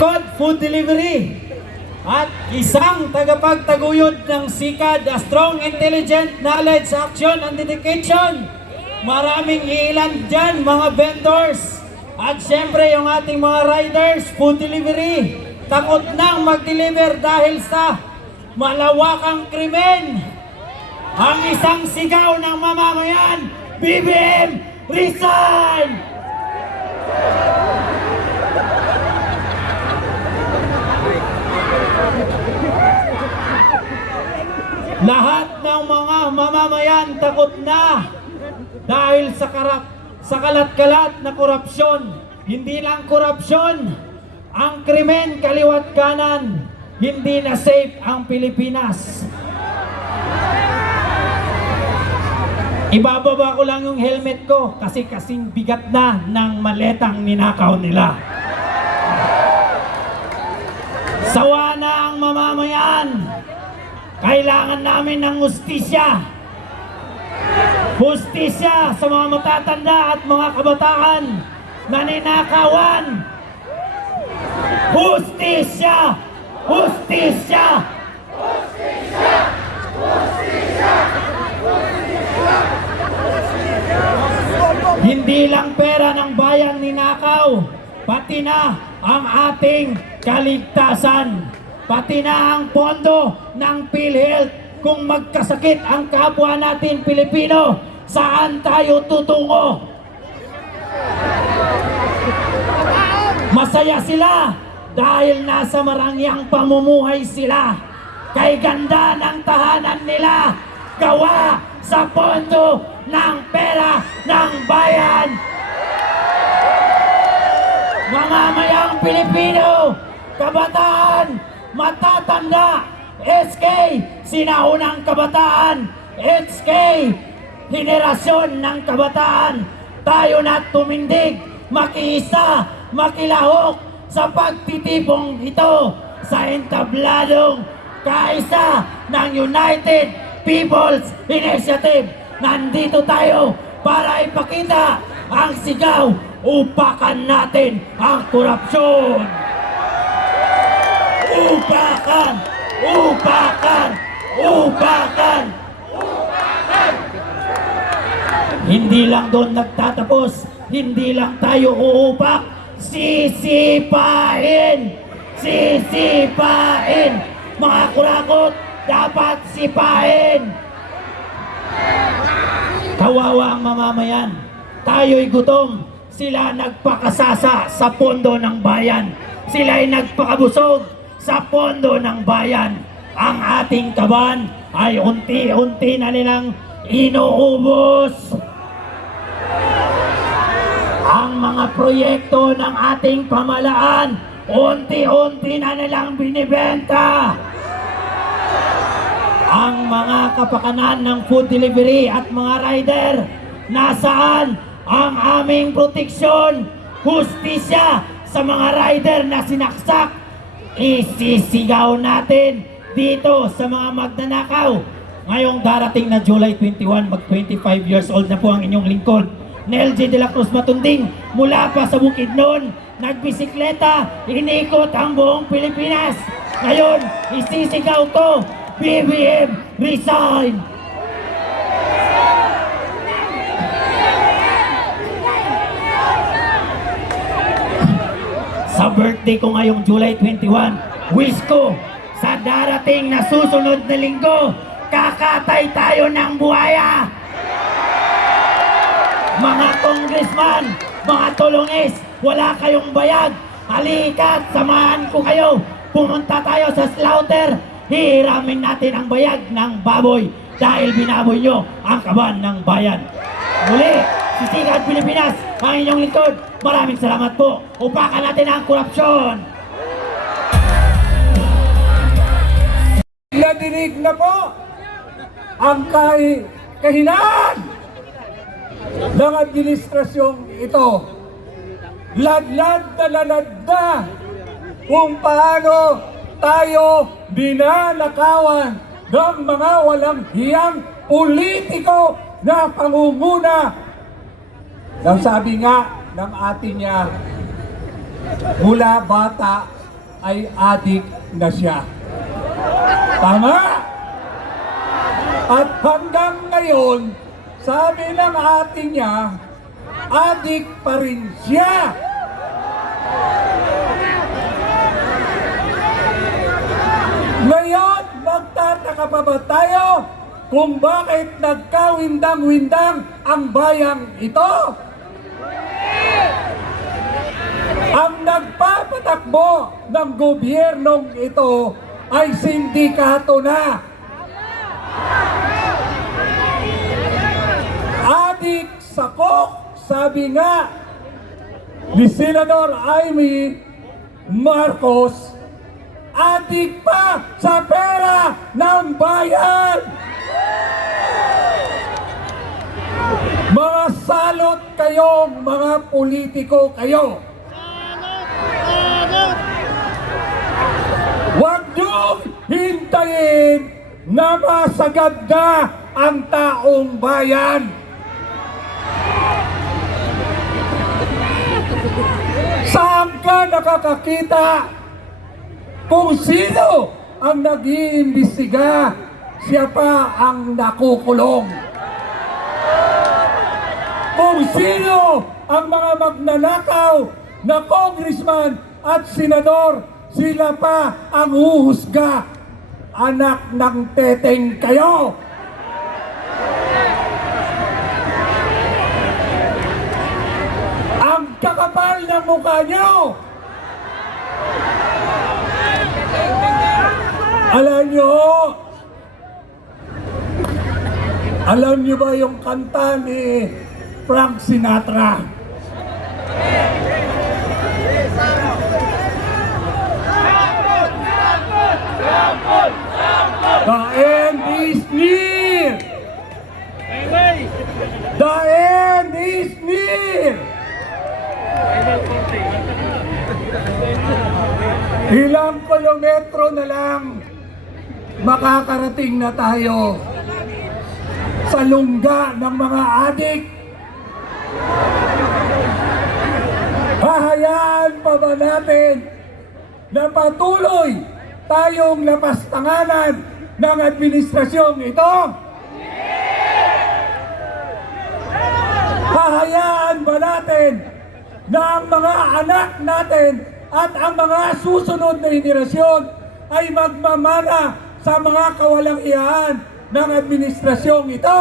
lingkod, food delivery, at isang tagapagtaguyod ng SICAD, a strong, intelligent, knowledge, action, and dedication. Maraming ilan dyan, mga vendors. At syempre, yung ating mga riders, food delivery, takot nang mag-deliver dahil sa malawakang krimen. Ang isang sigaw ng mamamayan, BBM, resign! Lahat ng mga mamamayan takot na dahil sa kalat-kalat na korupsyon. Hindi lang korupsyon, ang krimen kaliwat kanan. Hindi na safe ang Pilipinas. Ibababa ko lang yung helmet ko kasi kasing bigat na ng maletang ninakaw nila. Sawa na ang mamamayan. Kailangan namin ng hustisya. Hustisya sa mga matatanda at mga kabataan na ninakawan. Hustisya! Hustisya! Hustisya! Hustisya! Hindi lang pera ng bayan ninakaw, pati na ang ating kaligtasan, pati na ang pondo ng PhilHealth. Kung magkasakit ang kapwa natin Pilipino, saan tayo tutungo? Masaya sila dahil nasa marangyang pamumuhay sila. Kay ganda ng tahanan nila, gawa sa pondo ng pera ng bayan. Mamamayang Pilipino, kabataan, matatanda, SK, sinaunang kabataan, SK, henerasyon ng kabataan, tayo na tumindig, makiisa, makilahok sa pagtitipong ito sa entabladong kaisa ng United People's Initiative. Nandito tayo para ipakita ang sigaw, upakan natin ang korupsyon. Upakan! Upakan! Upakan! Upakan! Hindi lang doon nagtatapos, hindi lang tayo uupak, sisipain! Sisipain! Mga kurakot, dapat sipain! Kawawa ang mamamayan. Tayo'y gutom. Sila nagpakasasa sa pondo ng bayan. Sila'y nagpakabusog sa pondo ng bayan. Ang ating kaban ay unti-unti na nilang inuubos. Ang mga proyekto ng ating pamahalaan, unti-unti na nilang binibenta. Ang mga kapakanan ng food delivery at mga rider, nasaan ang aming proteksyon, hustisya sa mga rider na sinaksak? Isisigaw natin dito sa mga magnanakaw. Ngayong darating na July 21, mag 25 years old na po ang inyong lingkod, Nelji de la Cruz Matunding, mula pa sa Bukidnon, nagbisikleta, inikot ang buong Pilipinas. Ngayon, isisigaw ko, BBM, resign! Sa birthday ko ngayong July 21, wish ko sa darating na susunod na linggo, kakatay tayo ng buhaya! Mga congressman, mga tulongis, wala kayong bayag, halika't samahan ko kayo, pumunta tayo sa slaughter. Hihiramin natin ang bayag ng baboy dahil binaboy nyo ang kaban ng bayan. Muli, si SICAD Pilipinas, ang inyong lingkod. Maraming salamat po. Upakan natin ang korupsyon. Nadinig na po ang kahinaan ng administrasyong ito. Ladlad na kung paano tayo dinanakawan ng mga walang hiyang politiko na pangunguna. Ang sabi nga ng ating mula bata ay adik na siya. Tama? At hanggang ngayon, sabi ng ate niya, adik pa rin siya. Ngayon, magtataka pa ba tayo kung bakit nagkawindang-windang ang bayang ito? Ang nagpapatakbo ng gobyernong ito ay sindikato na. Adik sakok, sabi nga ni Senador Amy Marcos, adik pa sa pera ng bayan. Mga salot kayong mga politiko kayo. Huwag niyong hintayin na masagad na ang taong bayan. Saan ka nakakakita kung sino ang nag-iimbestiga, siya pa ang nakukulong? Kung sino ang mga magnanakaw na congressman at senador, sila pa ang huhusga. Anak ng teteng kayo! Ang kakapal ng mukha nyo! Alam nyo ba yung kanta ni Frank Sinatra? The end is near! The end is near! Ilang kilometro na lang makakarating na tayo sa lungga ng mga adik. Hahayaan pa ba natin na patuloy tayong lapastanganan ng administrasyong ito? Hahayaan ba natin na ang mga anak natin at ang mga susunod na henerasyon ay magmamana sa mga kawalang-iyahan ng administrasyong ito?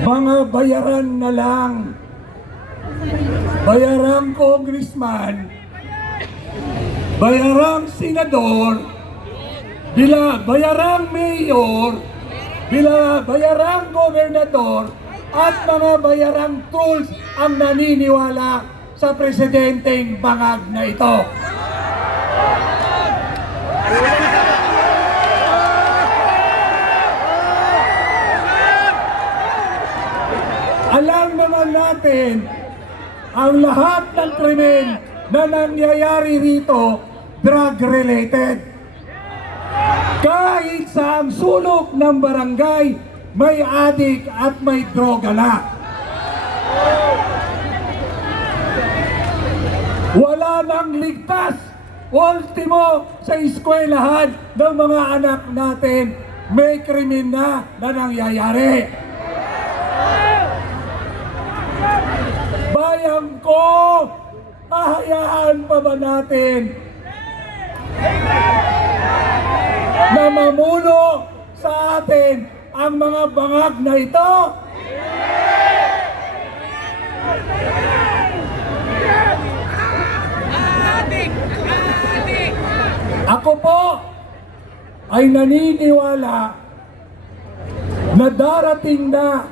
Mga bayaran na lang, bayarang congressman, bayarang senador, bayarang mayor, bayarang gobernador, at mga bayarang trolls ang naniniwala sa presidenteng bangag na ito. Alam naman natin ang lahat ng krimen na nangyayari rito drug-related. Kahit sa ang sulok ng barangay, may adik at may droga na. Wala nang ligtas. Ultimo sa eskwelahan ng mga anak natin, may krimen na nangyayari. Bayan ko, hahayaan pa ba natin na mamuno sa atin ang mga bangag na ito? Ako po ay naniniwala na darating na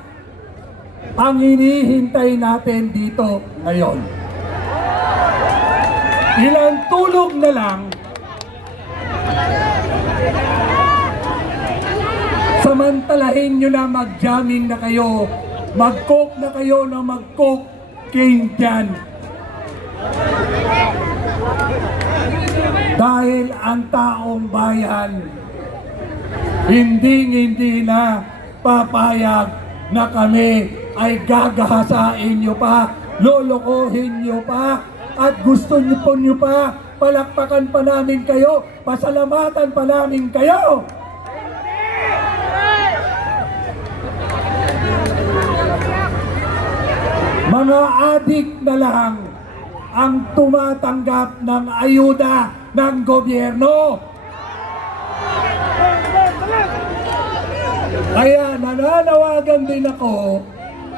ang hinihintay natin dito ngayon. Ilang tulog na lang, samantalahin nyo na mag-jamming na kayo, mag-coke na kayo na mag-coke king dyan. Dahil ang taong bayan hindi na papayag na kami ay gagahasain nyo pa lolokohin nyo pa, at gusto nyo pa, palakpakan pa namin kayo, pasalamatan pa namin kayo. Mga adik na lang ang tumatanggap ng ayuda ng gobyerno. Kaya nananawagan din ako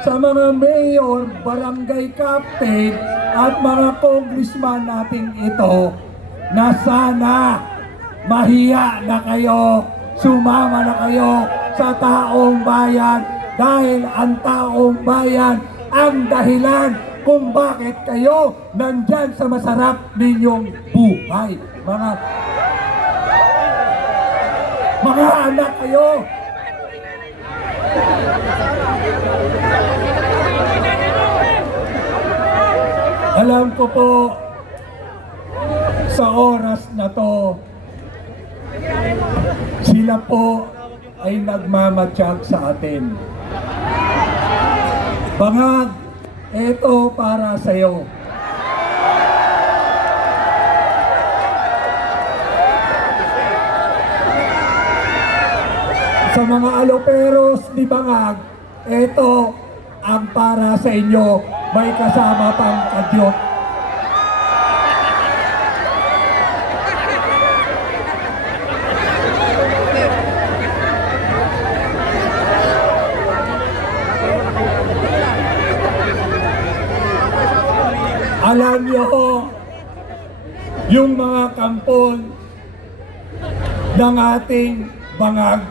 sa mga mayor, barangay captain at mga congressman natin ito na sana mahiya na kayo, sumama na kayo sa taong bayan dahil ang taong bayan ang dahilan kung bakit kayo nandyan sa masarap ninyong buhay. Mga anak kayo. Alam ko po sa oras na to, sila po ay nagmamatsyag sa atin. Bangag, ito para sa iyo. Sa mga aloperos ni Bangag, ito ang para sa inyo. May kasama pang kadyot. Alam niyo, yung mga kampon ng ating Bangag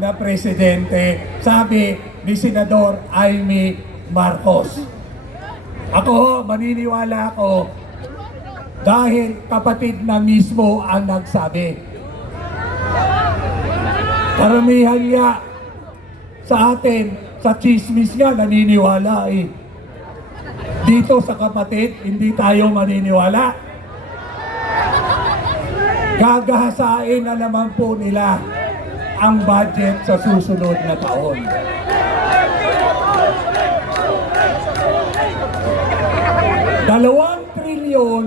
na presidente, sabi ni Senador Amy Marcos. Ako, maniniwala ako dahil kapatid na mismo ang nagsabi. Karamihan niya sa atin, sa chismis nga, naniniwala eh. Dito sa kapatid, hindi tayo maniniwala. Gagahasain na naman po nila ang budget sa susunod na taon. Dalawang trilyon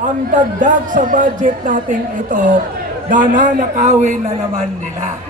ang dagdag sa budget natin ito na nanakawin na naman nila.